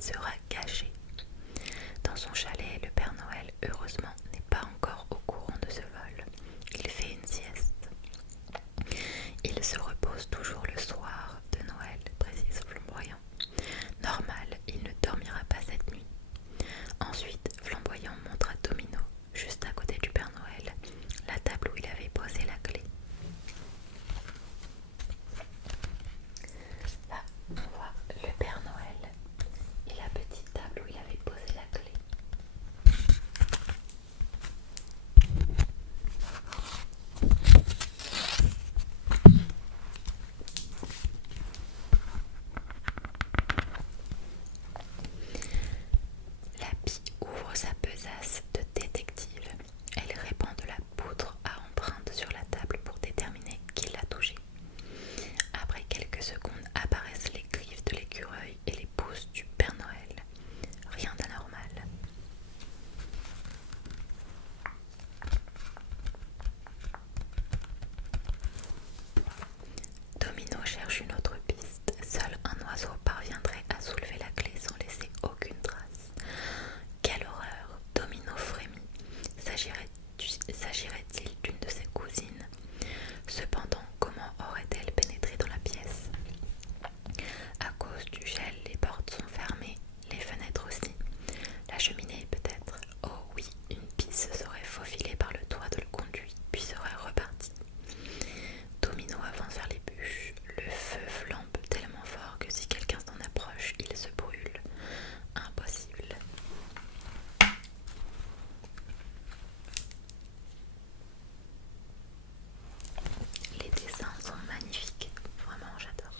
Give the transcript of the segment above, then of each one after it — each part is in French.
il sera gâché. Dans son chalet, le Père Noël, heureusement, n'est pas encore au courant de ce vol. Il fait une sieste. Il se repose toujours le soir de Noël, précise Flamboyant. Normal, il ne dormira pas cette nuit. Ensuite, Flamboyant montre à Domino, juste à côté du Père Noël, la table où il avait posé la clé. Là, on voit le Père Noël et la petite table où il avait posé la clé. La Pie ouvre sa besace de détective. Elle répand de la poudre à empreinte sur la table pour déterminer qui l'a touché. Après quelques secondes apparaissent les griffes de l'écureuil et les pouces du Père Noël. Rien d'anormal. Domino cherche une autre piste. Seul un oiseau parviendrait à soulever la clé sans laisser aucune trace. Quelle horreur! Domino frémit. S'agirait-il d'une de ses cousines? Cependant, comment aurait-elle pénétré dans la pièce? À cause du gel, les portes sont fermées, les fenêtres aussi. La cheminée peut-être. Oh oui, une pisse se serait faufilée par le toit de le conduit, puis serait repartie. Domino avance vers les bûches. Le feu flambe tellement fort que si quelqu'un s'en approche, il se brûle. Impossible. Les dessins sont magnifiques. Vraiment, j'adore.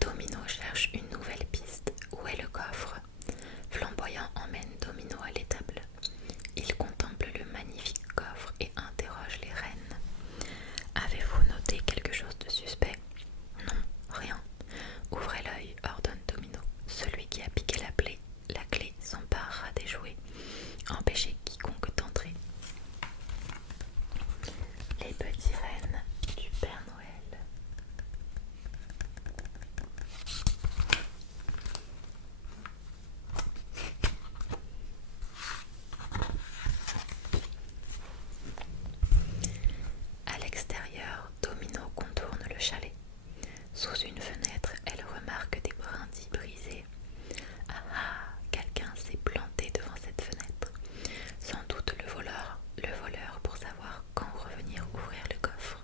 Domino cherche une nouvelle piste. Où est le coffre? Flamboyant emmène Domino à l'étable. Il contemple le magnifique coffre et interroge les reines. Avez-vous noté quelque chose de suspect? Non, rien. Ouvrez l'œil, ordonne Domino. Celui qui a piqué la clé s'emparera des jouets. Empêchez quiconque d'entrer. Les petits rennes du Père Noël. À l'extérieur, Domino contourne le chalet. Sous une fenêtre, elle remarque des brindilles brisées. Ah ah, quelqu'un s'est planté devant cette fenêtre. Sans doute le voleur pour savoir quand revenir ouvrir le coffre.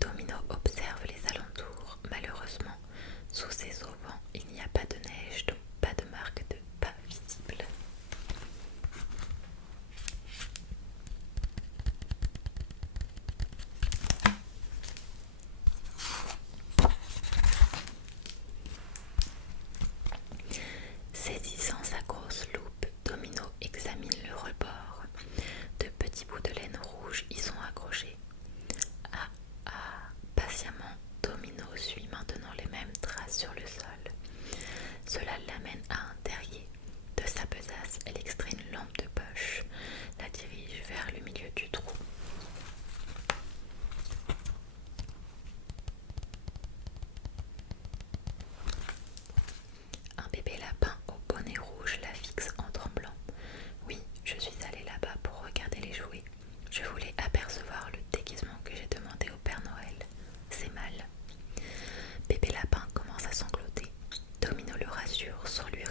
Domino observe les alentours. Malheureusement, sous ces auvents, il n'y a pas de neige, donc pas de marque de pas visible. Saisissant sa grosse loupe, Domino examine le rebord. De petits bouts de laine rouge y sont accrochés. Ah ah, patiemment, Domino suit maintenant les mêmes traces sur le sol. Cela l'amène à un terrier. De sa besace, elle extrait une lampe de poche, la dirige vers le milieu du trou. Un bébé lapin au bonnet rouge la fixe en tremblant. Oui, je suis allée là-bas pour regarder les jouets. Je voulais apercevoir le déguisement que j'ai demandé au Père Noël. C'est mal. Bébé lapin commence à sangloter. Domino le rassure sans lui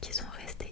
qui sont restés